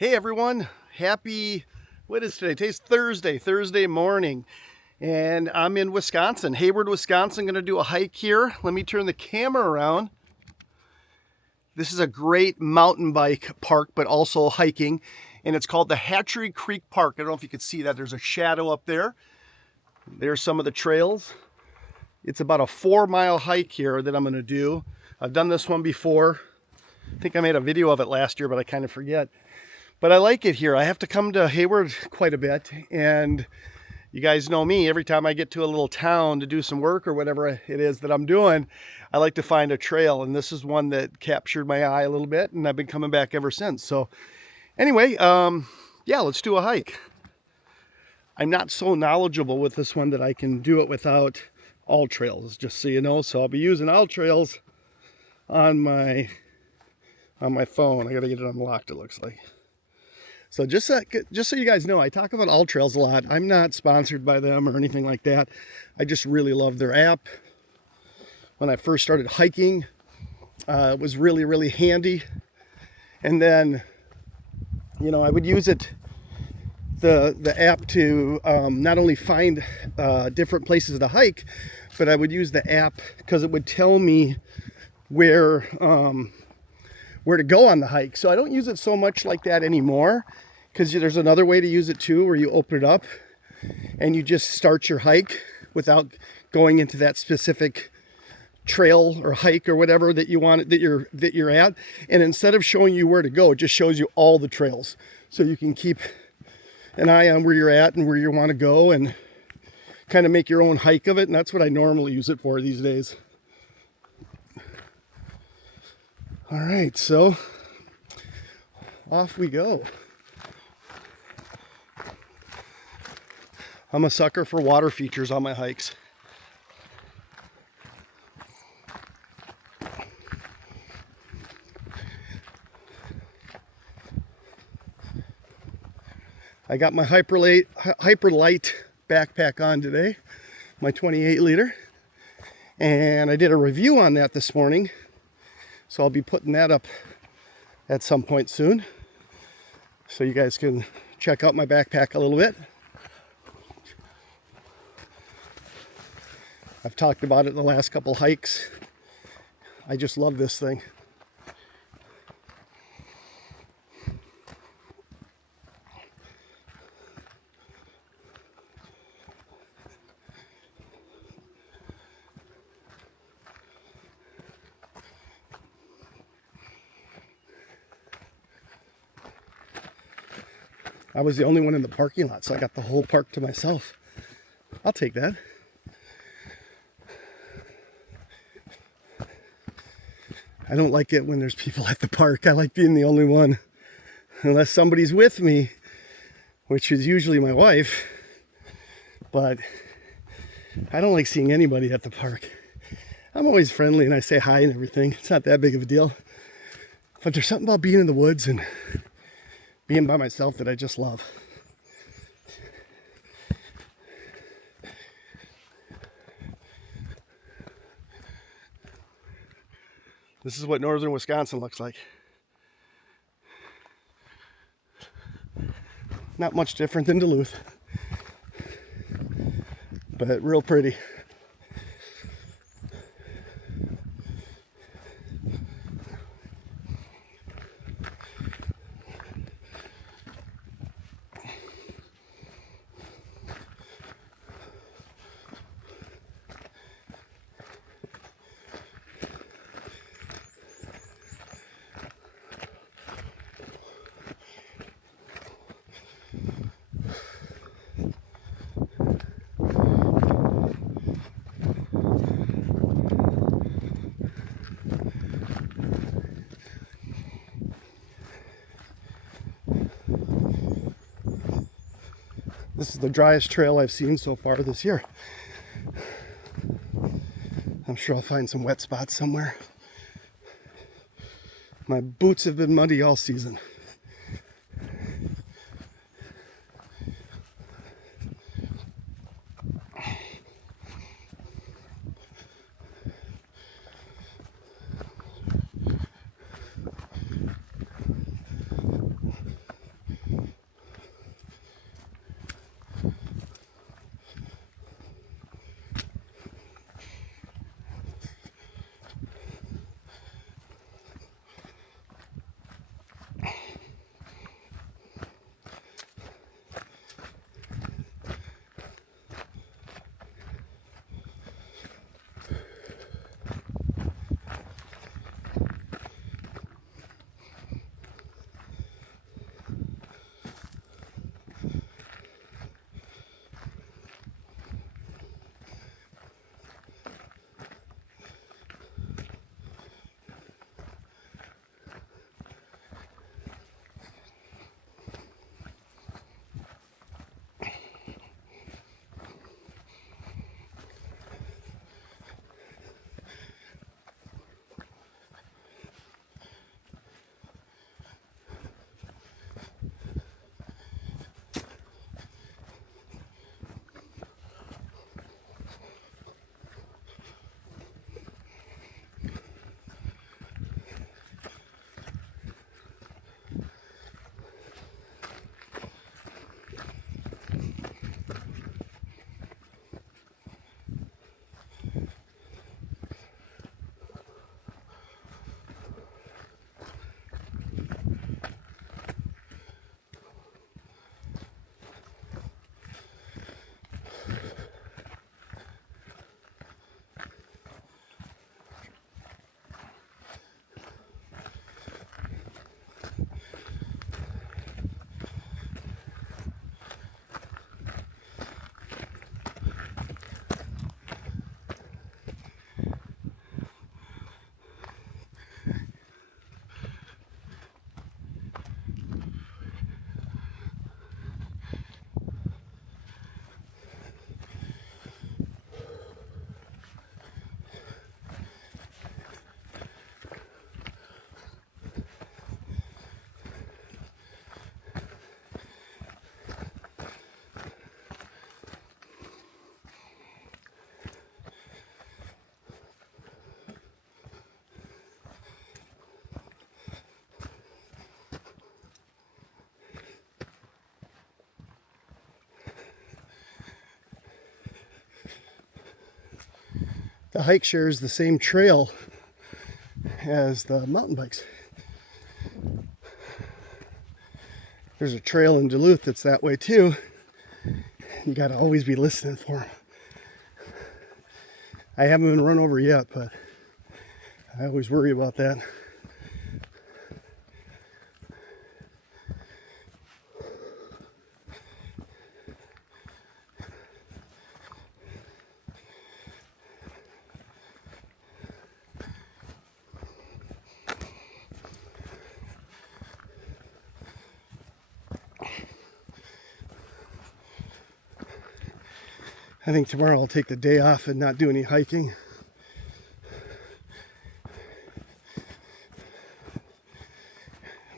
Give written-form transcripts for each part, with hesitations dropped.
Hey everyone, what is today? Today's Thursday morning, and I'm in Wisconsin, Hayward, Wisconsin. Gonna do a hike here. Let me turn the camera around. This is a great mountain bike park, but also hiking, and it's called the Hatchery Creek Park. I don't know if you can see that. There's a shadow up there. There's some of the trails. It's about a 4-mile hike here that I'm gonna do. I've done this one before. I think I made a video of it last year, but I kind of forget. But I like it here. I have to come to Hayward quite a bit, and you guys know me. Every time I get to a little town to do some work or whatever it is that I'm doing, I like to find a trail, and this is one that captured my eye a little bit, and I've been coming back ever since. So anyway, yeah, let's do a hike. I'm not so knowledgeable with this one that I can do it without all trails, just so you know. So I'll be using all trails on my phone. I gotta get it unlocked, it looks like. So just so you guys know, I talk about All Trails a lot. I'm not sponsored by them or anything like that. I just really love their app. When I first started hiking, it was really, really handy. And then, you know, I would use the app to not only find different places to hike, but I would use the app because it would tell me where to go on the hike. So I don't use it so much like that anymore, because there's another way to use it too, where you open it up and you just start your hike without going into that specific trail or hike or whatever that you want, that you're at. And instead of showing you where to go, it just shows you all the trails, so you can keep an eye on where you're at and where you want to go and kind of make your own hike of it. And that's what I normally use it for these days. All right, so off we go. I'm a sucker for water features on my hikes. I got my Hyperlight backpack on today, my 28 liter, and I did a review on that this morning. So I'll be putting that up at some point soon, so you guys can check out my backpack a little bit. I've talked about it in the last couple hikes. I just love this thing. I was the only one in the parking lot, so I got the whole park to myself. I'll take that. I don't like it when there's people at the park. I like being the only one. Unless somebody's with me, which is usually my wife. But I don't like seeing anybody at the park. I'm always friendly and I say hi and everything. It's not that big of a deal. But there's something about being in the woods and being by myself that I just love. This is what northern Wisconsin looks like. Not much different than Duluth, but real pretty. This is the driest trail I've seen so far this year. I'm sure I'll find some wet spots somewhere. My boots have been muddy all season. the hike shares the same trail as the mountain bikes. There's a trail in Duluth that's that way too. You got to always be listening for them. I haven't been run over yet, but I always worry about that. I think tomorrow I'll take the day off and not do any hiking.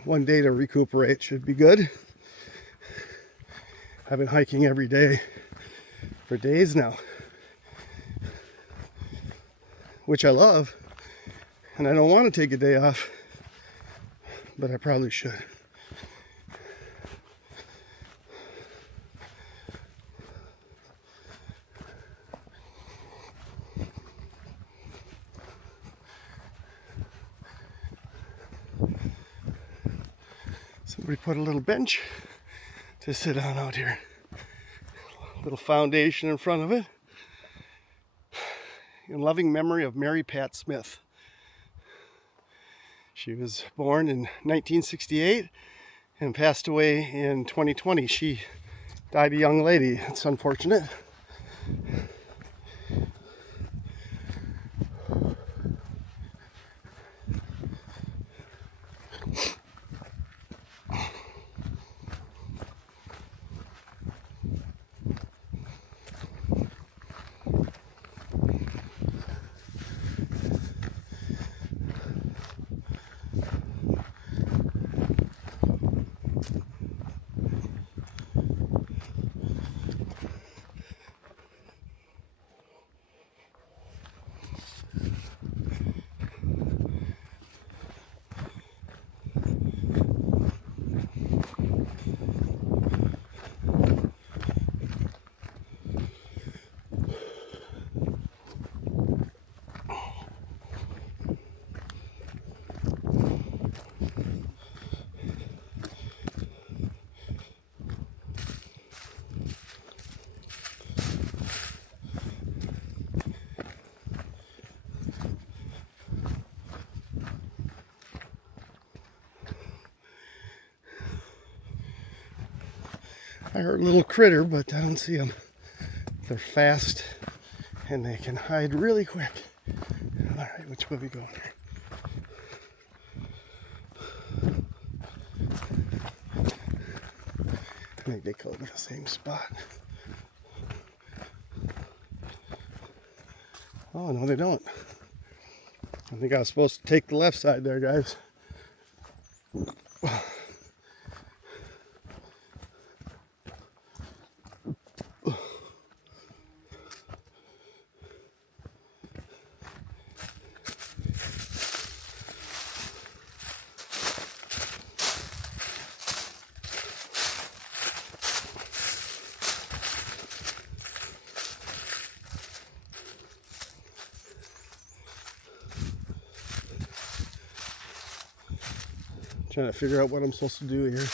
One day to recuperate should be good. I've been hiking every day for days now, which I love, and I don't want to take a day off, but I probably should. Somebody put a little bench to sit on out here. A little foundation in front of it. In loving memory of Mary Pat Smith. She was born in 1968 and passed away in 2020. She died a young lady. It's unfortunate. I heard a little critter, but I don't see them. They're fast and they can hide really quick. All right, which way we going here? I think they go to the same spot. Oh, no, they don't. I think I was supposed to take the left side there, guys. Trying to figure out what I'm supposed to do here.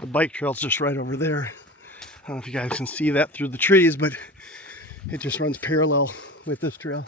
The bike trail's just right over there. I don't know if you guys can see that through the trees, but it just runs parallel with this trail.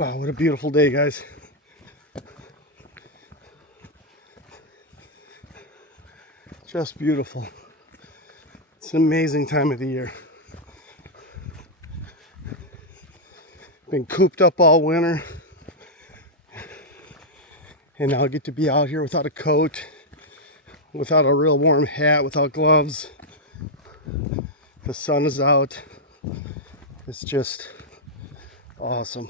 Wow, what a beautiful day, guys. Just beautiful. It's an amazing time of the year. Been cooped up all winter, and now I get to be out here without a coat, without a real warm hat, without gloves. The sun is out. It's just awesome.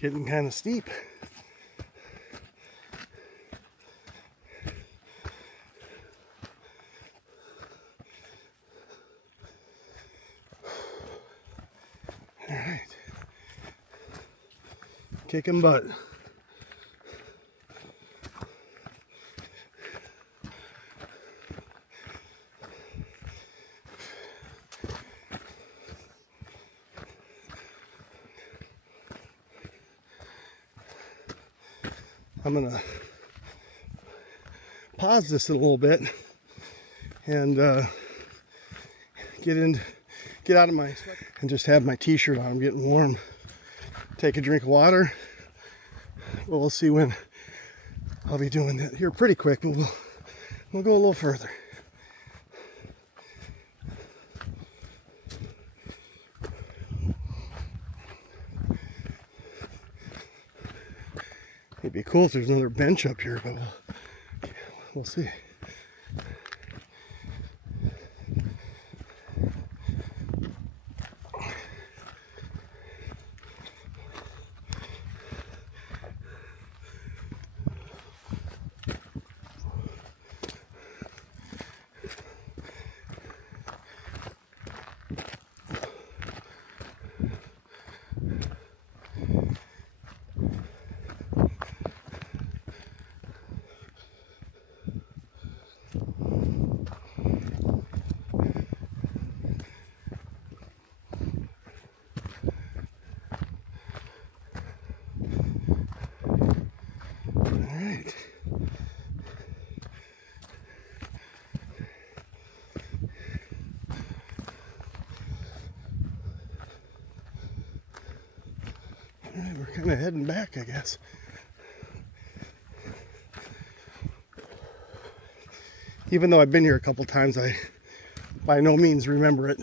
Getting kind of steep. All right. Kicking butt. I'm gonna pause this a little bit and get out of my sweat and just have my t-shirt on. I'm getting warm. Take a drink of water. Well, we'll see when I'll be doing that here pretty quick, but we'll go a little further. It'd be cool if there's another bench up here, but we'll see. kind of heading back, I guess. Even though I've been here a couple times, I by no means remember it.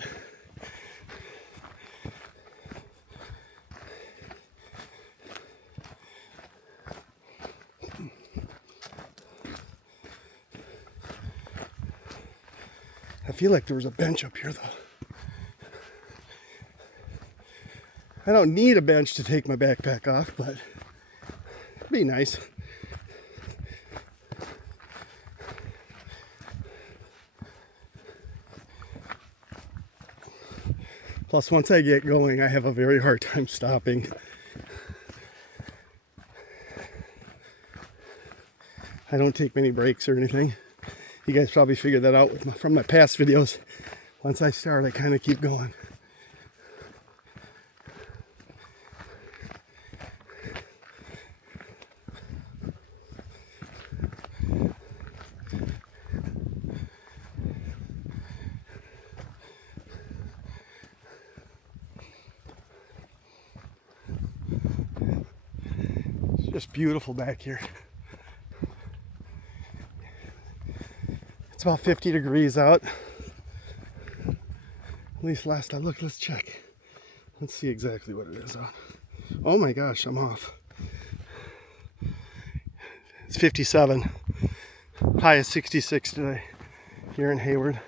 I feel like there was a bench up here, though. I don't need a bench to take my backpack off, but it'd be nice. Plus, once I get going, I have a very hard time stopping. I don't take many breaks or anything. You guys probably figured that out from my past videos. Once I start, I kind of keep going. It's just beautiful back here. It's about 50 degrees out. At least last I looked. Let's check. Let's see exactly what it is out. Oh my gosh, I'm off. It's 57. High is 66 today here in Hayward.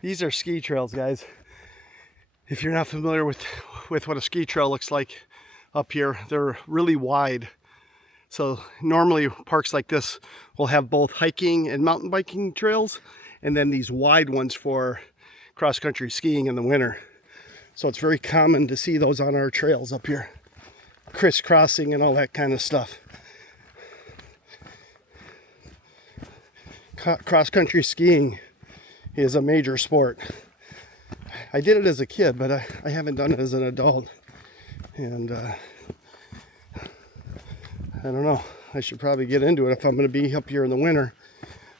These are ski trails, guys. If you're not familiar with what a ski trail looks like up here, they're really wide. So normally parks like this will have both hiking and mountain biking trails, and then these wide ones for cross-country skiing in the winter. So it's very common to see those on our trails up here, crisscrossing and all that kind of stuff. Cross-country skiing is a major sport. I did it as a kid, but I haven't done it as an adult. And I don't know. I should probably get into it if I'm going to be up here in the winter.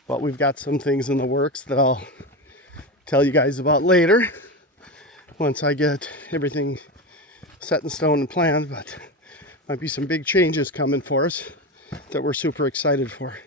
But we've got some things in the works that I'll tell you guys about later once I get everything set in stone and planned. But might be some big changes coming for us that we're super excited for.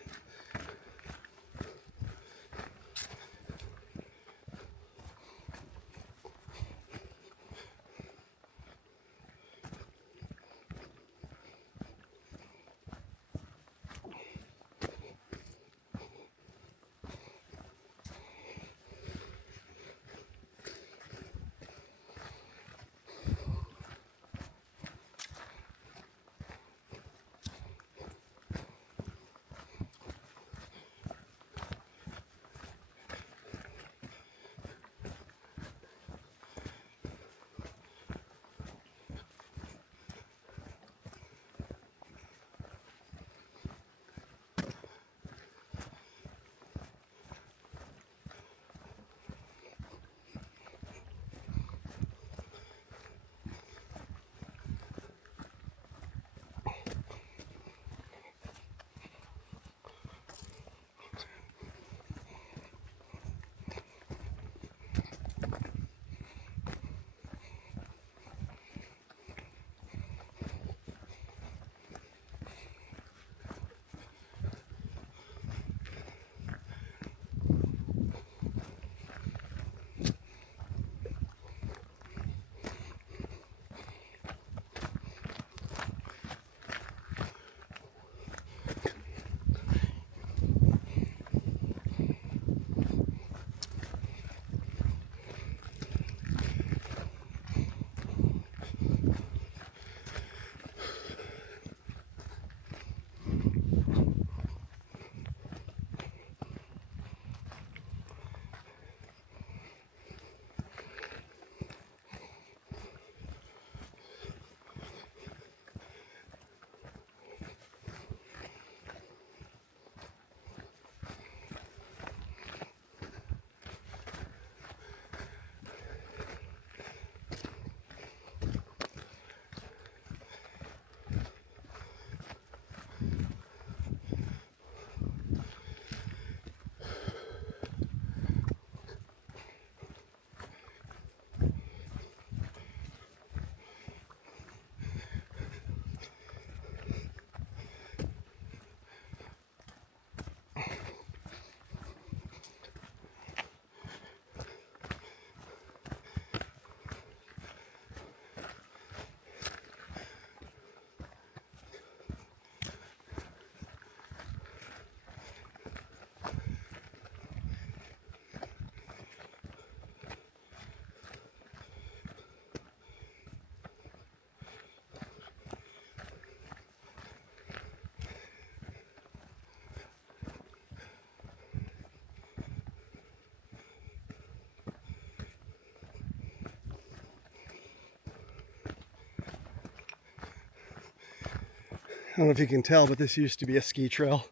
don't know if you can tell, but this used to be a ski trail.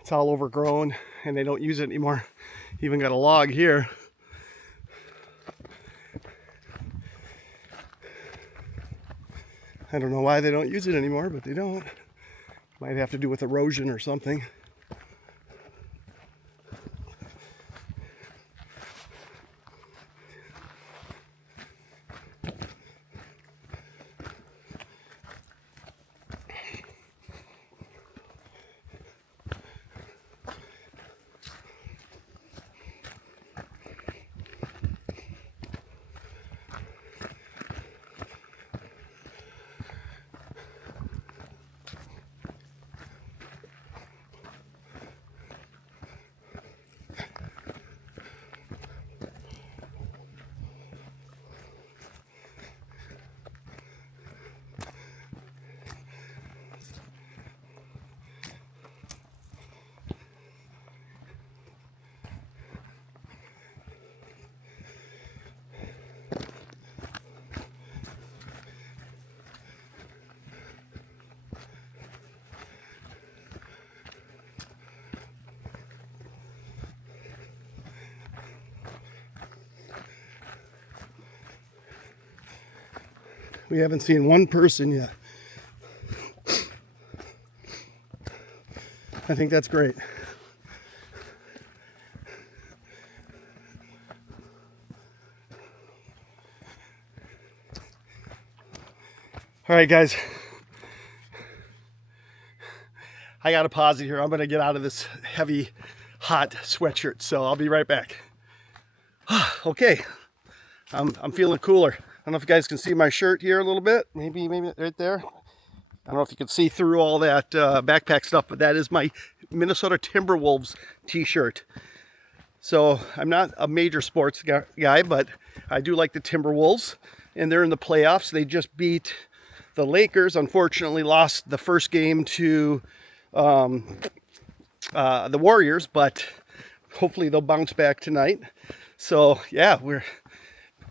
It's all overgrown and they don't use it anymore. Even got a log here. I don't know why they don't use it anymore, but they don't. Might have to do with erosion or something. We haven't seen one person yet. I think that's great. All right, guys. I got to pause it here. I'm going to get out of this heavy, hot sweatshirt, so I'll be right back. Okay, I'm feeling cooler. I don't know if you guys can see my shirt here a little bit. Maybe right there. I don't know if you can see through all that backpack stuff, but that is my Minnesota Timberwolves t-shirt. So I'm not a major sports guy, but I do like the Timberwolves, and they're in the playoffs. They just beat the Lakers. Unfortunately, lost the first game to the Warriors, but hopefully they'll bounce back tonight. So yeah,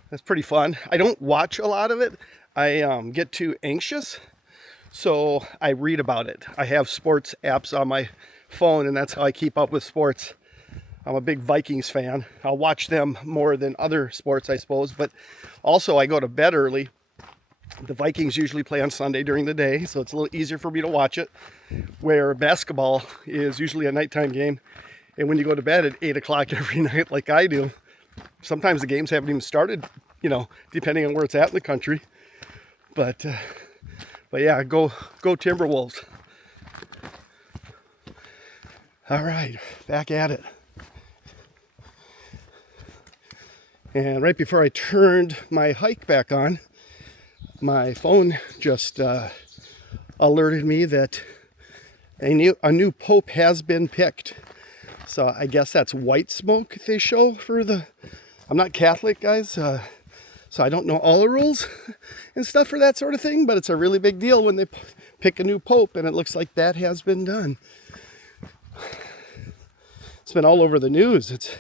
that's pretty fun. I don't watch a lot of it. I get too anxious, so I read about it. I have sports apps on my phone, and that's how I keep up with sports. I'm a big Vikings fan. I'll watch them more than other sports, I suppose, but also I go to bed early. The Vikings usually play on Sunday during the day, so it's a little easier for me to watch it, where basketball is usually a nighttime game. And when you go to bed at 8 o'clock every night like I do, sometimes the games haven't even started, you know, depending on where it's at in the country. But yeah, go Timberwolves. All right, back at it. And right before I turned my hike back on, my phone just alerted me that a new pope has been picked. So I guess that's white smoke they show for the... I'm not Catholic, guys, so I don't know all the rules and stuff for that sort of thing, but it's a really big deal when they pick a new pope, and it looks like that has been done. It's been all over the news. It's,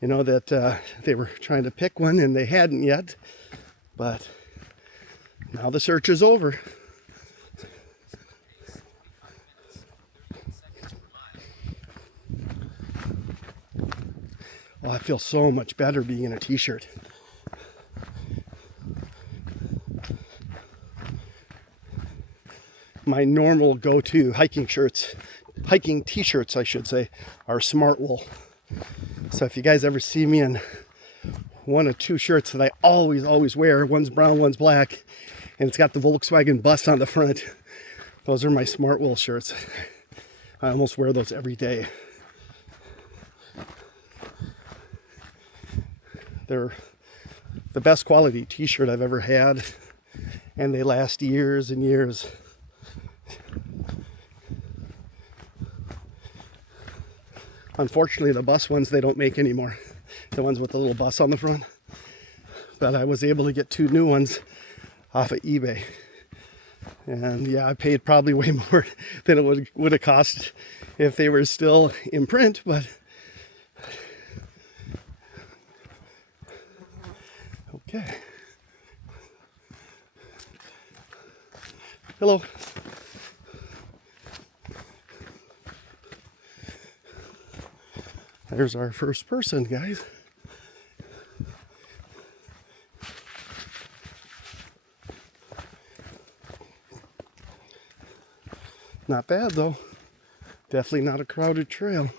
you know, that they were trying to pick one and they hadn't yet, but now the search is over. Oh, I feel so much better being in a t-shirt. My normal go-to hiking t-shirts, I should say, are Smart Wool. So if you guys ever see me in one or two shirts that I always wear, one's brown, one's black, and it's got the Volkswagen bus on the front, those are my Smart Wool shirts. I almost wear those every day. They're the best quality t-shirt I've ever had, and they last years and years. Unfortunately, the bus ones they don't make anymore, the ones with the little bus on the front. But I was able to get 2 new ones off of eBay. And yeah, I paid probably way more than it would have cost if they were still in print, but okay. Hello. There's our first person, guys. Not bad though. Definitely not a crowded trail.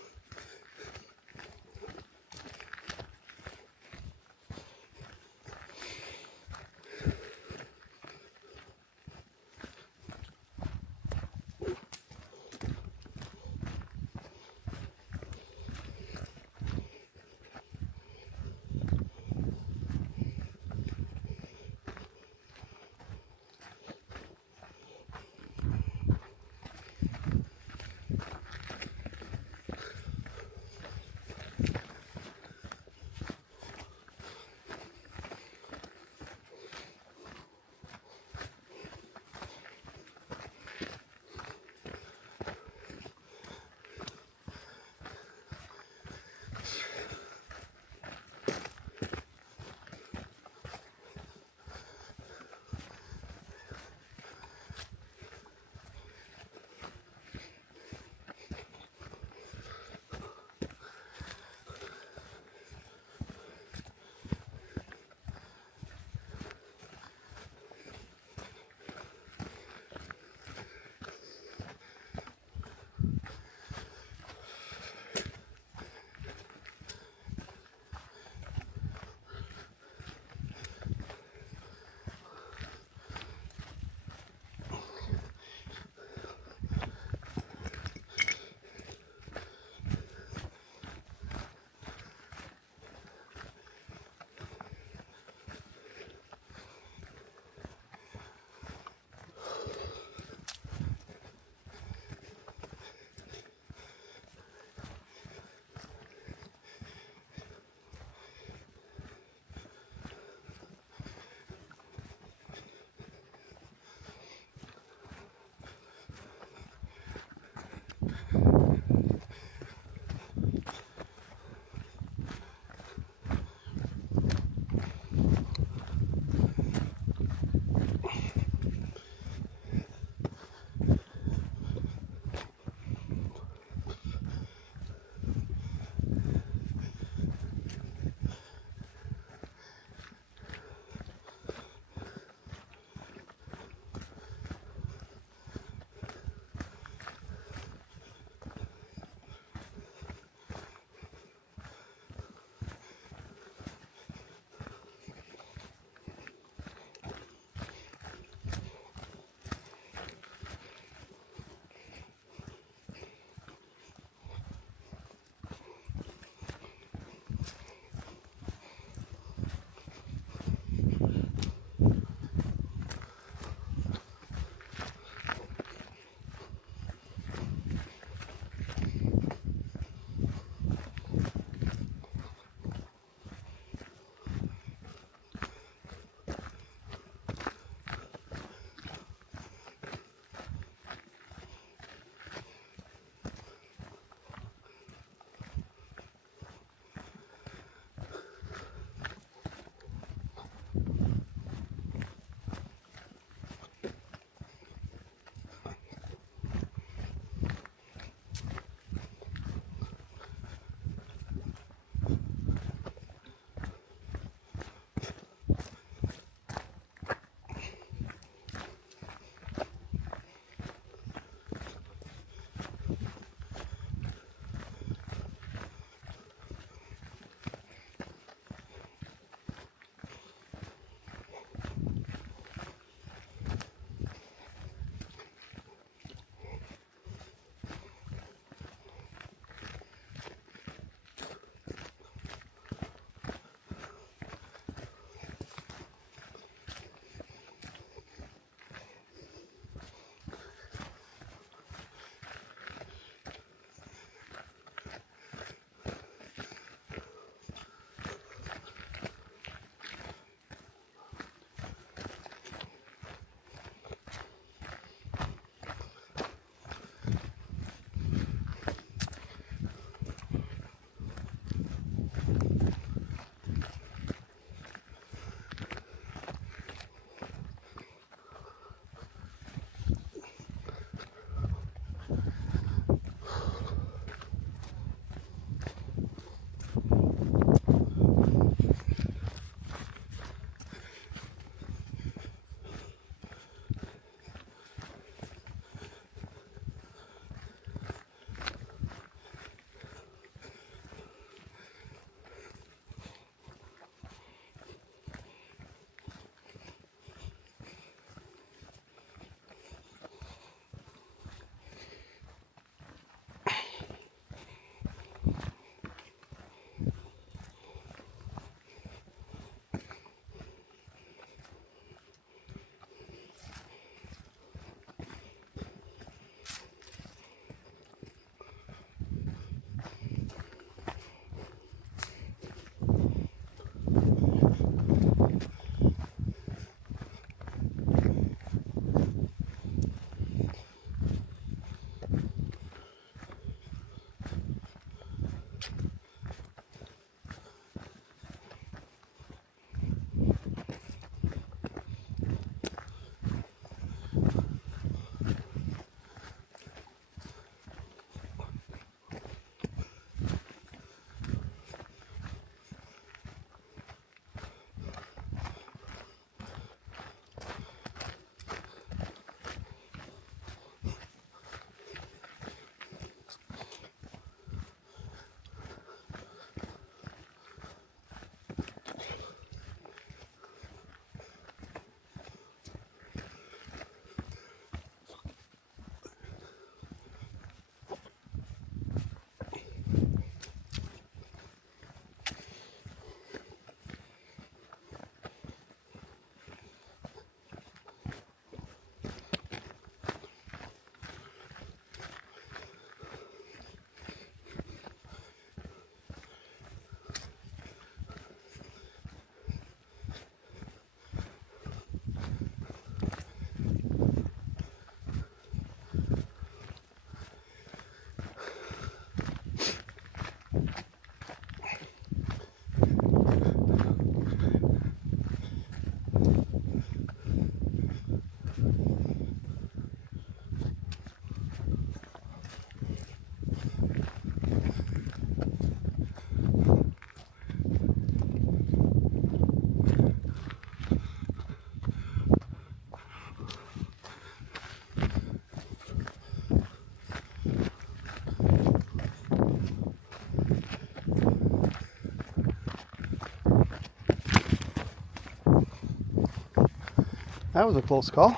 That was a close call.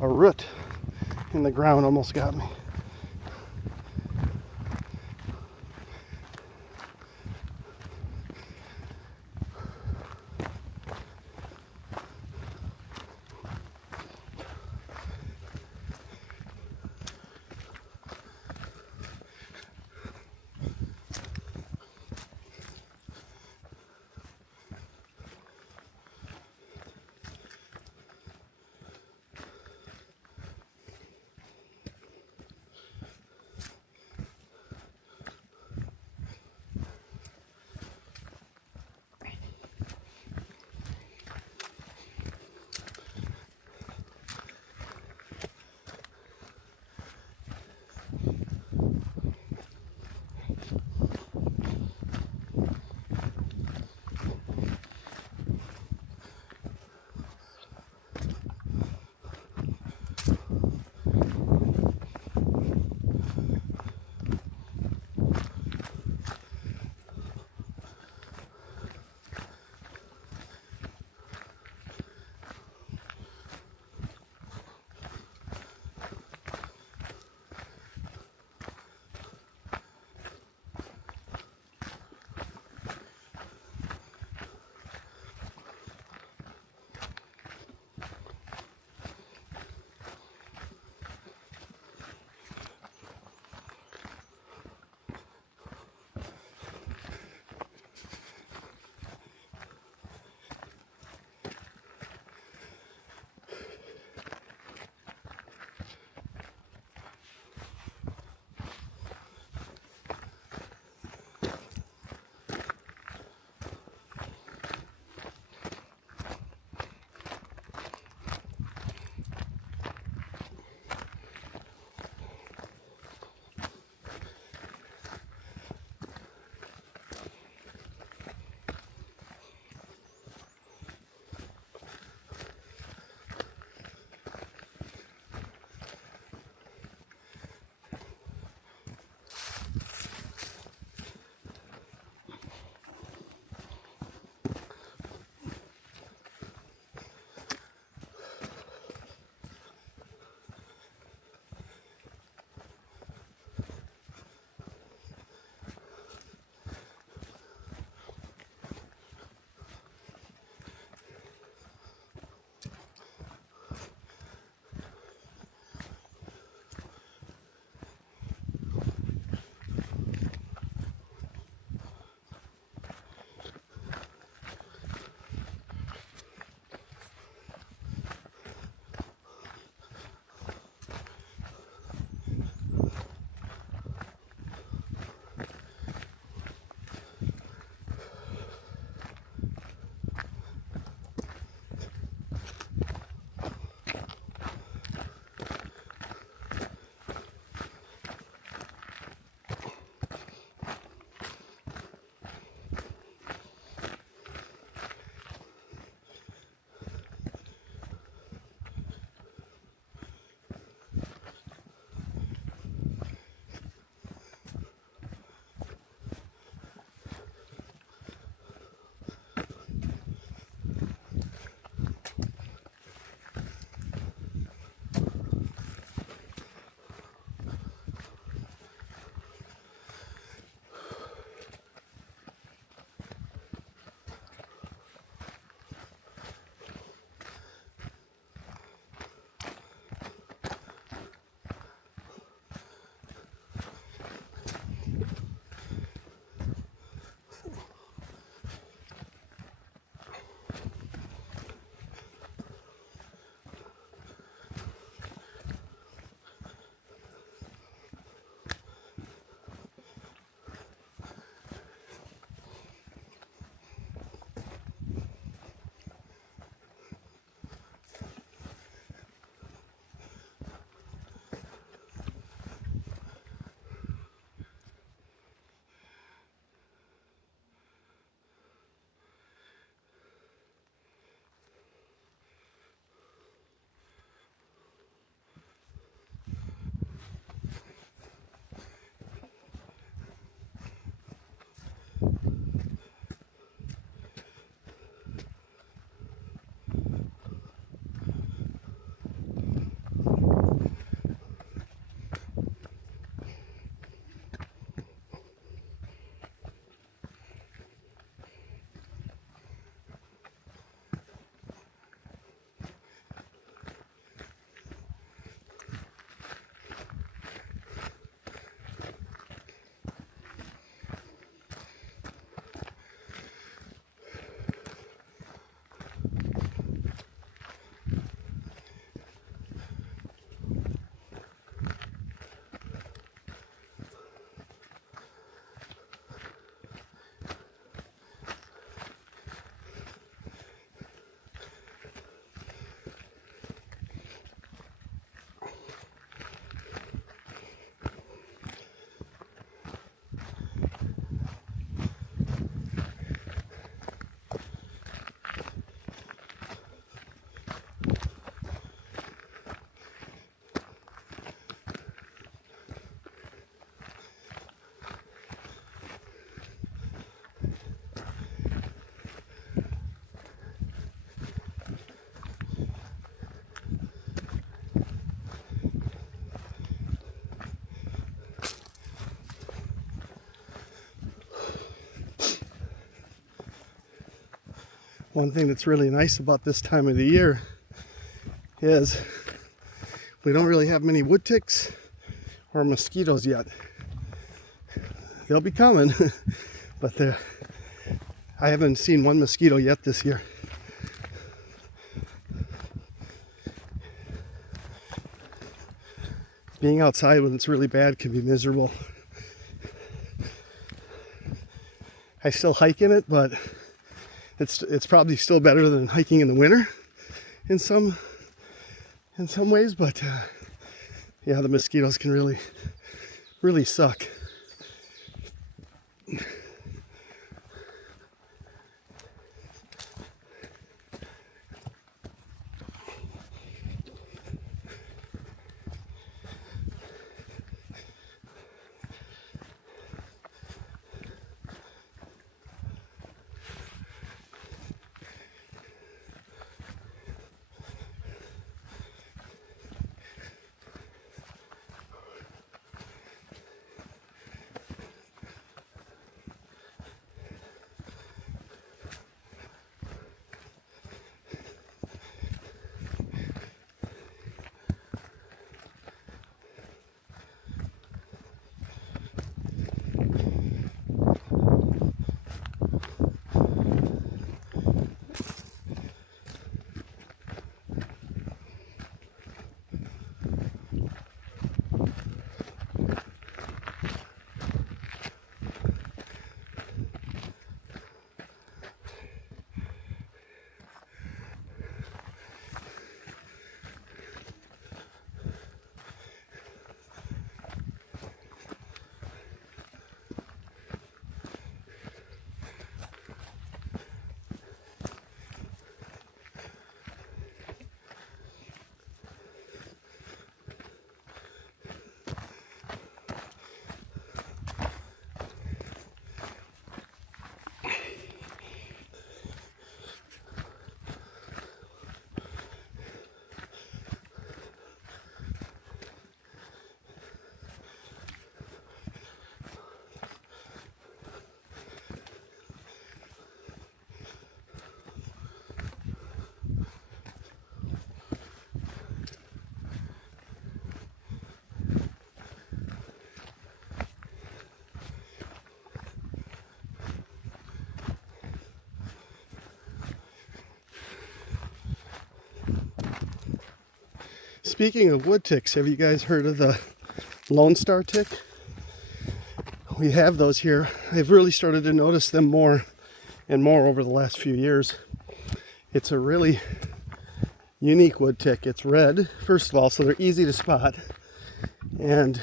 A root in the ground almost got me. one thing that's really nice about this time of the year is we don't really have many wood ticks or mosquitoes yet. They'll be coming, but I haven't seen one mosquito yet this year. Being outside when it's really bad can be miserable. I still hike in it, but it's probably still better than hiking in the winter in some ways. But yeah, the mosquitoes can really suck. Speaking of wood ticks, have you guys heard of the Lone Star tick? We have those here. I've really started to notice them more and more over the last few years. It's a really unique wood tick. It's red, first of all, so they're easy to spot. And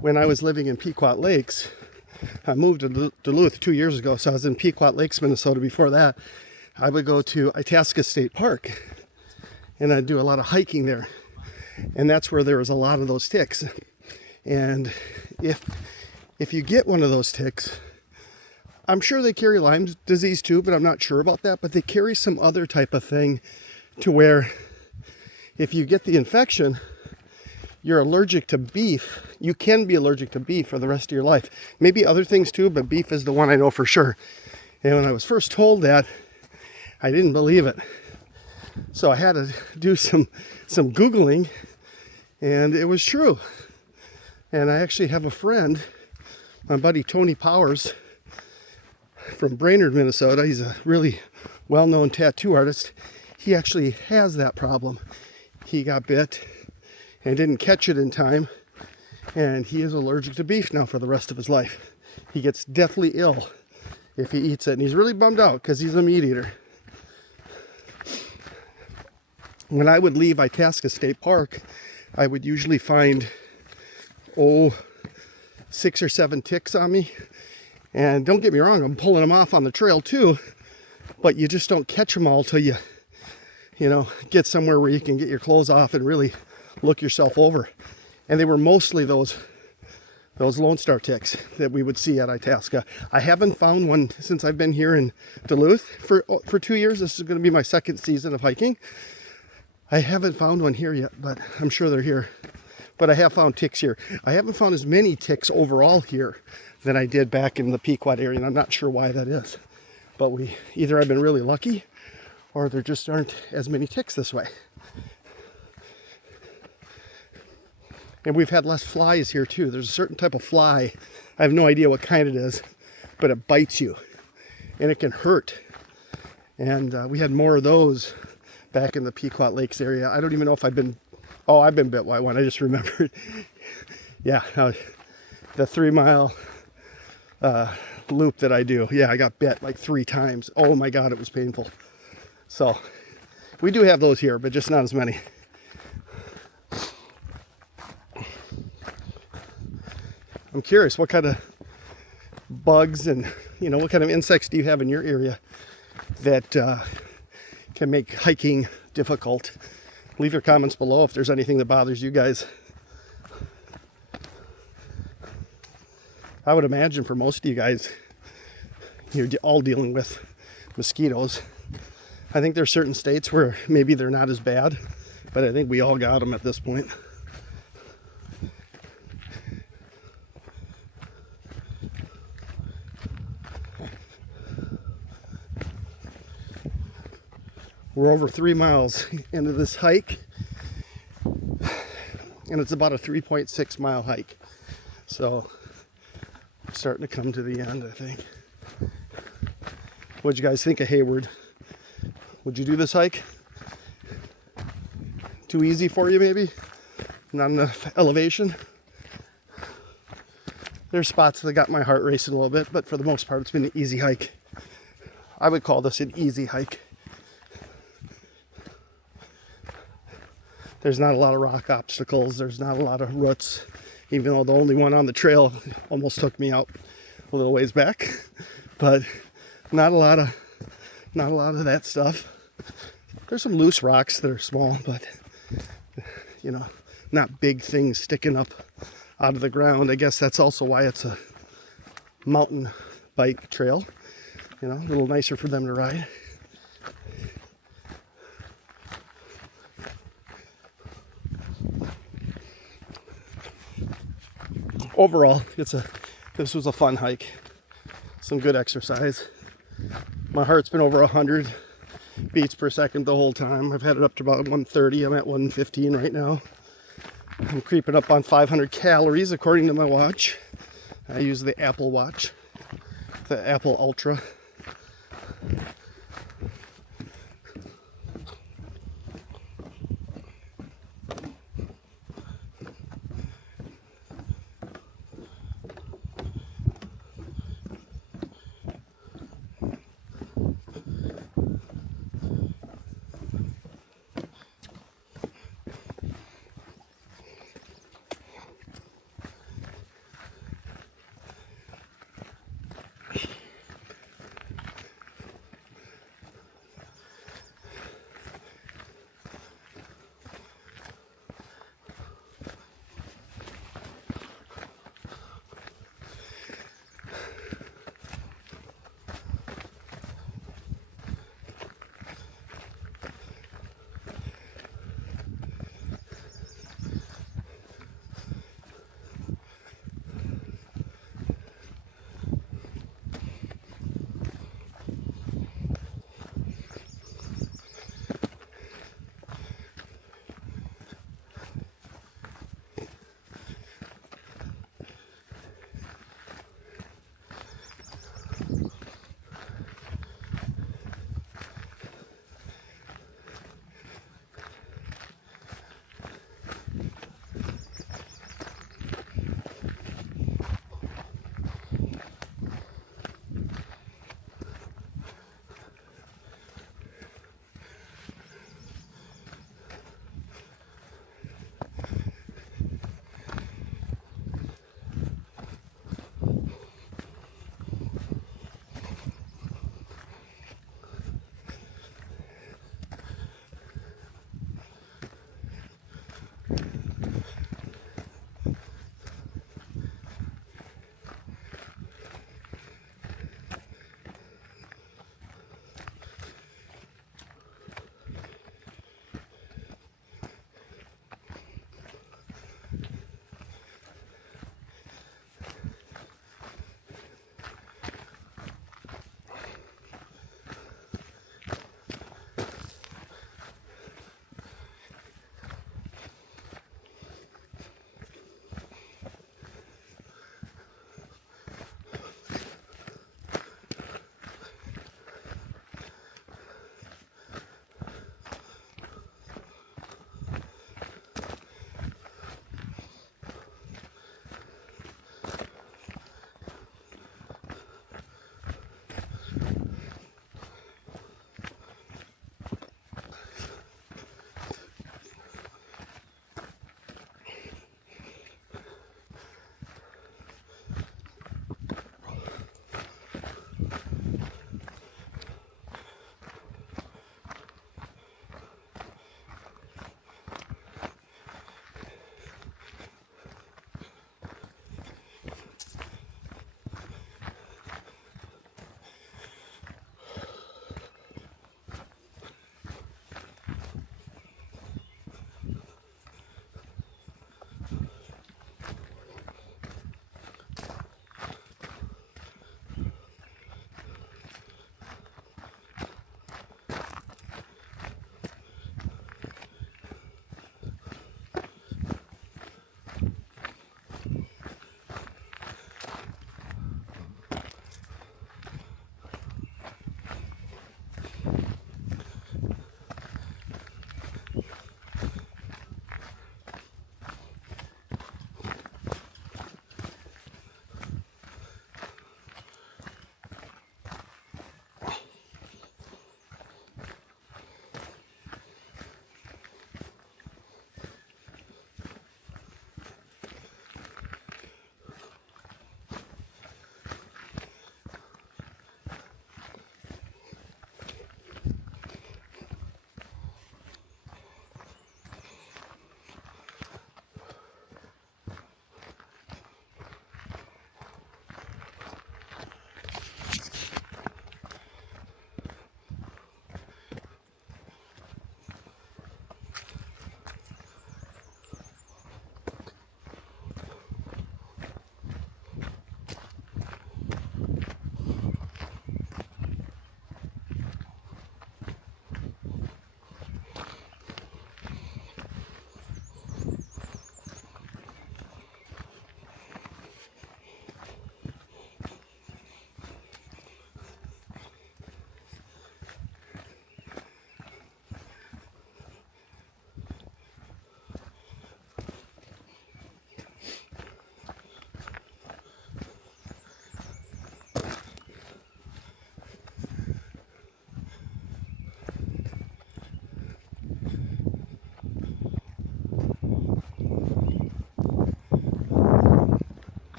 when I was living in Pequot Lakes, I moved to Duluth 2 years ago, so I was in Pequot Lakes, Minnesota. Before that, I would go to Itasca State Park, and I'd do a lot of hiking there. And that's where there was a lot of those ticks. And if you get one of those ticks, I'm sure they carry Lyme disease too, but I'm not sure about that. But they carry some other type of thing to where if you get the infection, you're allergic to beef. You can be allergic to beef for the rest of your life. Maybe other things too, but beef is the one I know for sure. And when I was first told that, I didn't believe it. So I had to do some Googling, and it was true. And I actually have a friend, my buddy Tony Powers from Brainerd, Minnesota. He's a really well-known tattoo artist. He actually has that problem. He got bit and didn't catch it in time, and he is allergic to beef now for the rest of his life. He gets deathly ill if he eats it, and he's really bummed out because he's a meat eater. When I would leave Itasca State Park, I would usually find 6 or 7 ticks on me. And don't get me wrong, I'm pulling them off on the trail too, but you just don't catch them all till you get somewhere where you can get your clothes off and really look yourself over. And they were mostly those Lone Star ticks that we would see at Itasca. I haven't found one since I've been here in Duluth for 2 years. This is going to be my second season of hiking. I haven't found one here yet, but I'm sure they're here. But I have found ticks here. I haven't found as many ticks overall here than I did back in the Pequot area, and I'm not sure why that is. but either I've been really lucky or there just aren't as many ticks this way. And we've had less flies here too. There's a certain type of fly, I have no idea what kind it is, but it bites you and it can hurt. And we had more of those back in the Pequot Lakes area. I don't even know if I've been bit by one. I just remembered. Yeah, the 3 mile loop that I do. Yeah, I got bit like 3 times. Oh my God, it was painful. So we do have those here, but just not as many. I'm curious, what kind of bugs and what kind of insects do you have in your area that can make hiking difficult? Leave your comments below if there's anything that bothers you guys. I would imagine for most of you guys, you're all dealing with mosquitoes. I think there's certain states where maybe they're not as bad, but I think we all got them at this point. We're over 3 miles into this hike, and it's about a 3.6 mile hike. So we're starting to come to the end, I think. What'd you guys think of Hayward? Would you do this hike? Too easy for you, maybe? Not enough elevation? There's spots that got my heart racing a little bit, but for the most part, it's been an easy hike. I would call this an easy hike. There's not a lot of rock obstacles. There's not a lot of roots, even though the only one on the trail almost took me out a little ways back. But not a lot of that stuff. There's some loose rocks that are small, but not big things sticking up out of the ground. I guess that's also why it's a mountain bike trail. A little nicer for them to ride. Overall, this was a fun hike. Some good exercise. My heart's been over 100 beats per second the whole time. I've had it up to about 130. I'm at 115 right now. I'm creeping up on 500 calories according to my watch. I use the Apple Watch, the Apple Ultra.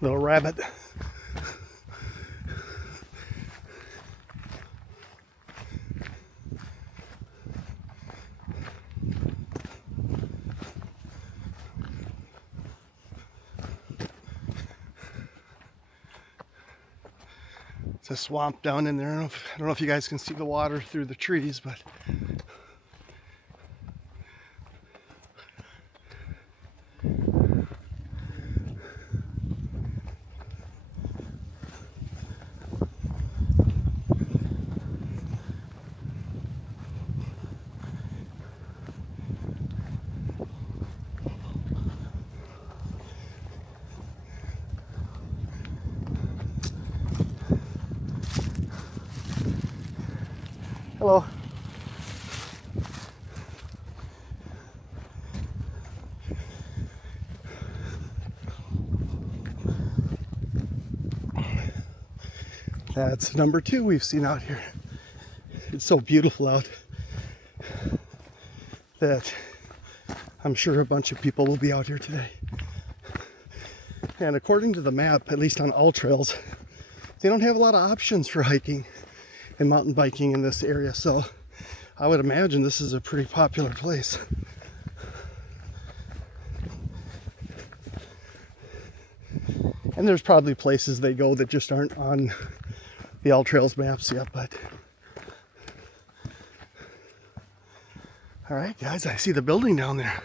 Little rabbit. It's a swamp down in there. I don't know if you guys can see the water through the trees, but hello. That's number 2 we've seen out here. It's so beautiful out that I'm sure a bunch of people will be out here today. And according to the map, at least on all trails, they don't have a lot of options for hiking and mountain biking in this area, so I would imagine this is a pretty popular place. And there's probably places they go that just aren't on the All Trails maps yet, but all right, guys, I see the building down there.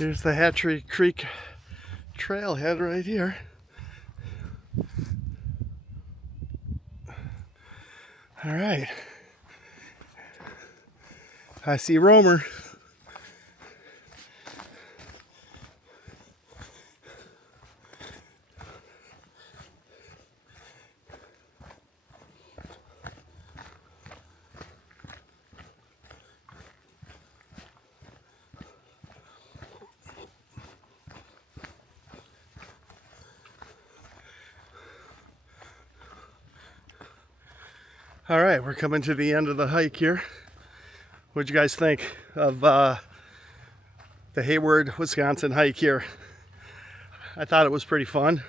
Here's the Hatchery Creek Trailhead right here. All right. I see Romer. All right, we're coming to the end of the hike here. What'd you guys think of the Hayward, Wisconsin hike here? I thought it was pretty fun.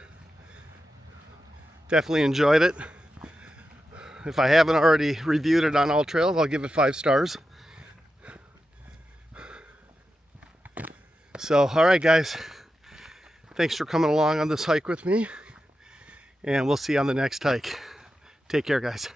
Definitely enjoyed it. If I haven't already reviewed it on All Trails, I'll give it 5 stars. So, all right, guys. Thanks for coming along on this hike with me. And we'll see you on the next hike. Take care, guys.